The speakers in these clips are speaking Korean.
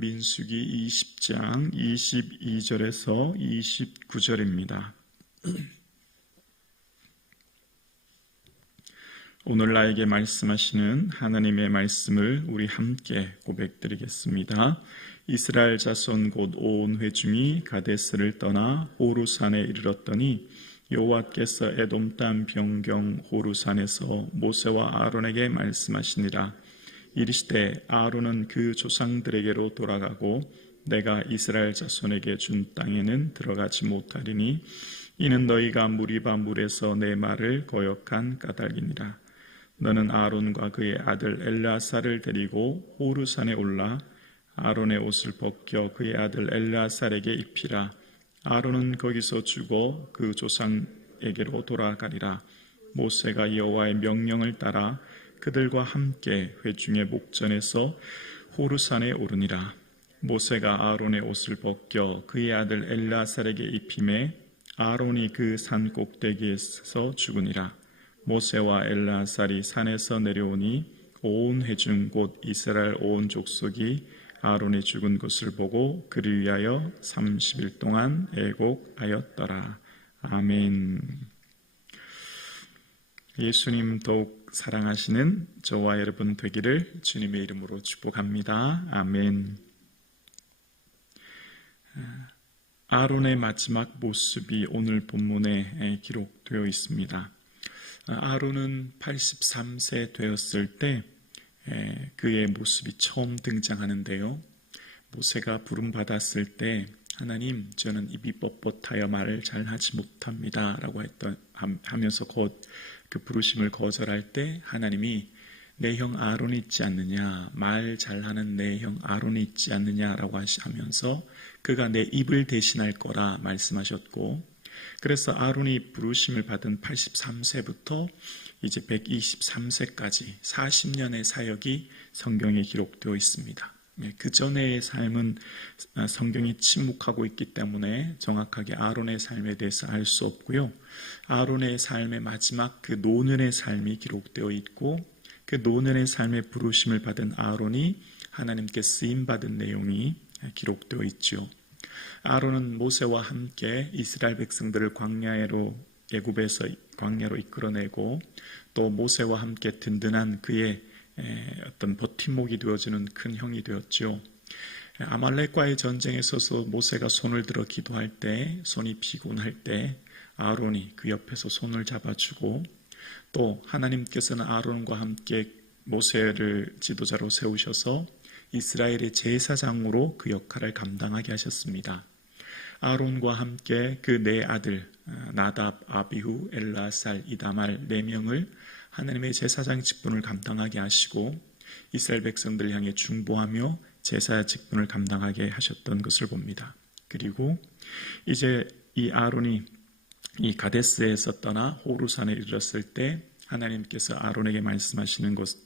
민수기 20장 22절에서 29절입니다. 오늘 나에게 말씀하시는 하나님의 말씀을 우리 함께 고백드리겠습니다. 이스라엘 자손 곧 온 회중이 가데스를 떠나 호루산에 이르렀더니 여호와께서 에돔 땅 변경 호루산에서 모세와 아론에게 말씀하시니라. 이르시되 아론은 그 조상들에게로 돌아가고 내가 이스라엘 자손에게 준 땅에는 들어가지 못하리니 이는 너희가 무리바 물에서 내 말을 거역한 까닭이니라. 너는 아론과 그의 아들 엘르아살을 데리고 호루산에 올라 아론의 옷을 벗겨 그의 아들 엘르아살에게 입히라. 아론은 거기서 죽어 그 조상에게로 돌아가리라. 모세가 여호와의 명령을 따라 그들과 함께 회중의 목전에서 호루산에 오르니라. 모세가 아론의 옷을 벗겨 그의 아들 엘르아살에게 입히매 아론이 그 산 꼭대기에서 죽으니라. 모세와 엘르아살이 산에서 내려오니 온 회중 곧 이스라엘 온 족속이 아론이 죽은 것을 보고 그를 위하여 30일 동안 애곡하였더라. 아멘. 예수님 더욱 사랑하시는 저와 여러분 되기를 주님의 이름으로 축복합니다. 아멘. 아론의 마지막 모습이 오늘 본문에 기록되어 있습니다. 아론은 83세 되었을 때 그의 모습이 처음 등장하는데요. 모세가 부름받았을 때 하나님, 저는 입이 뻣뻣하여 말을 잘하지 못합니다 라고 하면서 곧 그 부르심을 거절할 때 하나님이 내 형 아론이 있지 않느냐, 말 잘하는 내 형 아론이 있지 않느냐라고 하면서 그가 내 입을 대신할 거라 말씀하셨고, 그래서 아론이 부르심을 받은 83세부터 이제 123세까지 40년의 사역이 성경에 기록되어 있습니다. 그 전의 삶은 성경이 침묵하고 있기 때문에 정확하게 아론의 삶에 대해서 알 수 없고요. 아론의 삶의 마지막 그 노년의 삶이 기록되어 있고, 그 노년의 삶의 부르심을 받은 아론이 하나님께 쓰임받은 내용이 기록되어 있죠. 아론은 모세와 함께 이스라엘 백성들을 애굽에서 광야로 이끌어내고, 또 모세와 함께 든든한 그의 어떤 버팀목이 되어주는 큰 형이 되었죠. 아말렉과의 전쟁에 서서 모세가 손을 들어 기도할 때, 손이 피곤할 때 아론이 그 옆에서 손을 잡아주고, 또 하나님께서는 아론과 함께 모세를 지도자로 세우셔서 이스라엘의 제사장으로 그 역할을 감당하게 하셨습니다. 아론과 함께 그 네 아들 나답, 아비후, 엘르아살, 이다말 4명을 하나님의 제사장 직분을 감당하게 하시고 이스라엘 백성들을 향해 중보하며 제사 직분을 감당하게 하셨던 것을 봅니다. 그리고 이제 이 아론이 이 가데스에서 떠나 호루산에 이르렀을 때 하나님께서 아론에게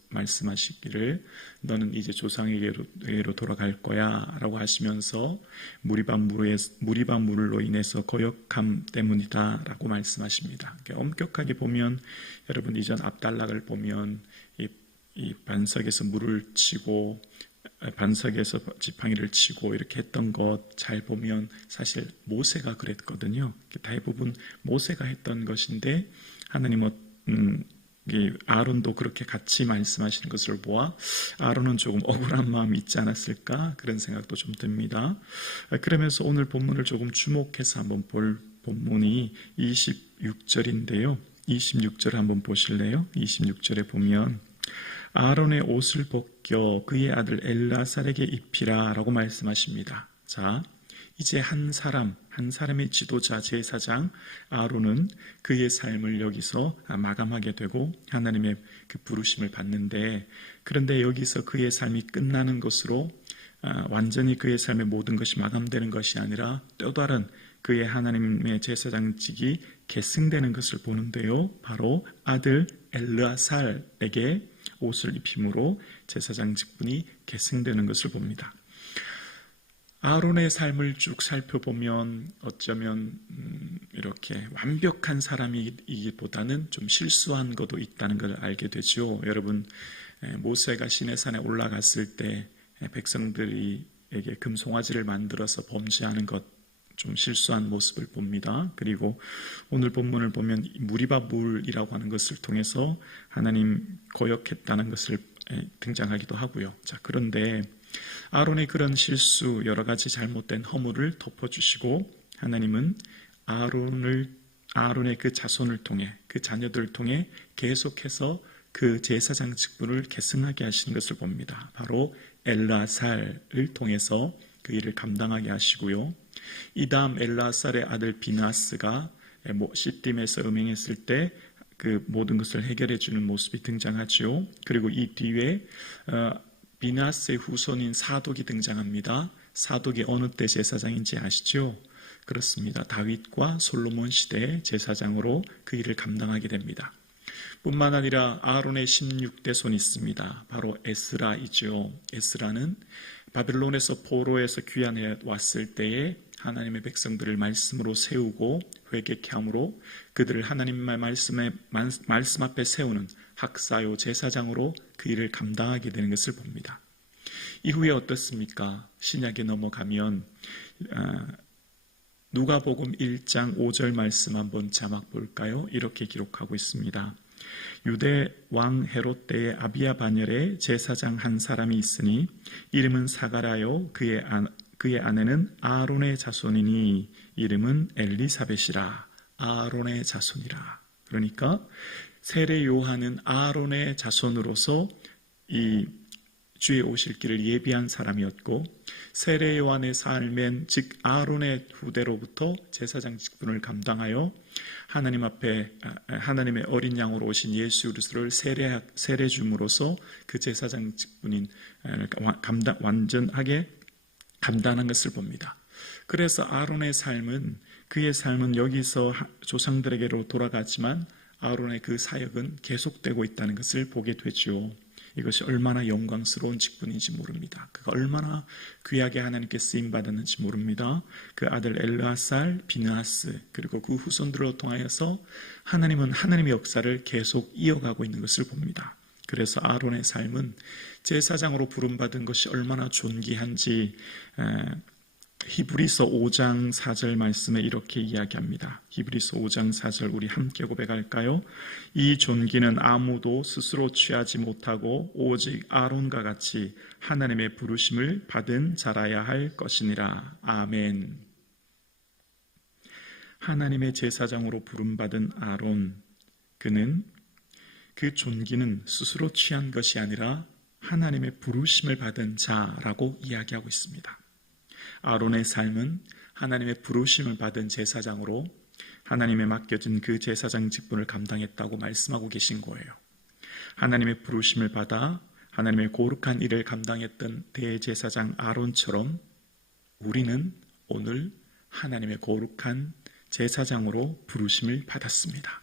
말씀하시기를 너는 이제 조상에게로 돌아갈 거야 라고 하시면서 무리바 물로 인해서 거역함 때문이다 라고 말씀하십니다. 엄격하게 보면, 여러분 이전 압달락을 보면 이 반석에서 물을 치고 반석에서 지팡이를 치고 이렇게 했던 것 잘 보면 사실 모세가 그랬거든요. 대부분 모세가 했던 것인데 하나님은 아론도 그렇게 같이 말씀하시는 것을 보아 아론은 조금 억울한 마음이 있지 않았을까, 그런 생각도 좀 듭니다. 그러면서 오늘 본문을 조금 주목해서 한번 볼 본문이 26절인데요 26절 한번 보실래요? 26절에 보면 아론의 옷을 벗겨 그의 아들 엘르아살에게 입히라 라고 말씀하십니다. 자, 이제 한 사람의 지도자 제사장 아론은 그의 삶을 여기서 마감하게 되고 하나님의 그 부르심을 받는데, 그런데 여기서 그의 삶이 끝나는 것으로 완전히 그의 삶의 모든 것이 마감되는 것이 아니라 또 다른 그의 하나님의 제사장직이 계승되는 것을 보는데요. 바로 아들 엘르아살에게 옷을 입힘으로 제사장 직분이 계승되는 것을 봅니다. 아론의 삶을 쭉 살펴보면 어쩌면 이렇게 완벽한 사람이기보다는 좀 실수한 것도 있다는 걸 알게 되죠. 여러분, 모세가 시내산에 올라갔을 때 백성들이 아들에게 금송아지를 만들어서 범죄하는 것, 좀 실수한 모습을 봅니다. 그리고 오늘 본문을 보면 무리바물이라고 하는 것을 통해서 하나님 거역했다는 것을 등장하기도 하고요. 자, 그런데 아론의 그런 실수, 여러 가지 잘못된 허물을 덮어주시고 하나님은 아론의 그 자손을 통해, 그 자녀들을 통해 계속해서 그 제사장 직분을 계승하게 하시는 것을 봅니다. 바로 엘라살을 통해서 그 일을 감당하게 하시고요. 이 다음 엘라살의 아들 비나스가 시딤에서 음행했을 때 그 모든 것을 해결해 주는 모습이 등장하죠. 그리고 이 뒤에 비나스의 후손인 사독이 등장합니다. 사독이 어느 때 제사장인지 아시죠? 그렇습니다. 다윗과 솔로몬 시대의 제사장으로 그 일을 감당하게 됩니다. 뿐만 아니라 아론의 16대 손이 있습니다. 바로 에스라이죠. 에스라는 바벨론에서 포로에서 귀환해 왔을 때에 하나님의 백성들을 말씀으로 세우고 회개케 함으로 그들을 하나님의 말씀 앞에 세우는 학사요 제사장으로 그 일을 감당하게 되는 것을 봅니다. 이후에 어떻습니까? 신약에 넘어가면 누가복음 1장 5절 말씀 한번 자막 볼까요? 이렇게 기록하고 있습니다. 유대 왕 헤롯 때에 아비야 반열에 제사장 한 사람이 있으니 이름은 사가랴요 그의 아내는 아론의 자손이니 이름은 엘리사벳이라. 아론의 자손이라. 그러니까 세례 요한은 아론의 자손으로서 이 주의 오실 길을 예비한 사람이었고 세례 요한의 삶엔 즉 아론의 후대로부터 제사장 직분을 감당하여 하나님 앞에 하나님의 어린 양으로 오신 예수 그리스도를 세례 줌으로써 그 제사장 직분인 완전하게 감당한 것을 봅니다. 그래서 아론의 삶은 그의 삶은 여기서 조상들에게로 돌아가지만 아론의 그 사역은 계속되고 있다는 것을 보게 되죠. 이것이 얼마나 영광스러운 직분인지 모릅니다. 그가 얼마나 귀하게 하나님께 쓰임받았는지 모릅니다. 그 아들 엘라살, 비나스 그리고 그 후손들을 통하여서 하나님은 하나님의 역사를 계속 이어가고 있는 것을 봅니다. 그래서 아론의 삶은 제사장으로 부름받은 것이 얼마나 존귀한지 히브리서 5장 4절 말씀에 이렇게 이야기합니다. 히브리서 5장 4절 우리 함께 고백할까요? 이 존귀는 아무도 스스로 취하지 못하고 오직 아론과 같이 하나님의 부르심을 받은 자라야 할 것이니라. 아멘. 하나님의 제사장으로 부름받은 아론, 그는 그 존귀는 스스로 취한 것이 아니라 하나님의 부르심을 받은 자라고 이야기하고 있습니다. 아론의 삶은 하나님의 부르심을 받은 제사장으로 하나님에 맡겨진 그 제사장 직분을 감당했다고 말씀하고 계신 거예요. 하나님의 부르심을 받아 하나님의 거룩한 일을 감당했던 대제사장 아론처럼 우리는 오늘 하나님의 거룩한 제사장으로 부르심을 받았습니다.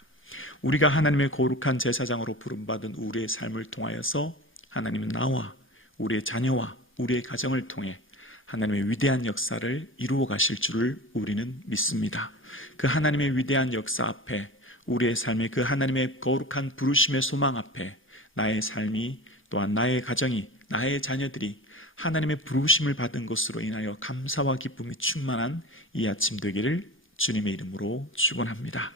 우리가 하나님의 거룩한 제사장으로 부름받은 우리의 삶을 통하여서 하나님은 나와 우리의 자녀와 우리의 가정을 통해 하나님의 위대한 역사를 이루어 가실 줄을 우리는 믿습니다. 그 하나님의 위대한 역사 앞에 우리의 삶의 그 하나님의 거룩한 부르심의 소망 앞에 나의 삶이 또한 나의 가정이 나의 자녀들이 하나님의 부르심을 받은 것으로 인하여 감사와 기쁨이 충만한 이 아침 되기를 주님의 이름으로 축원합니다.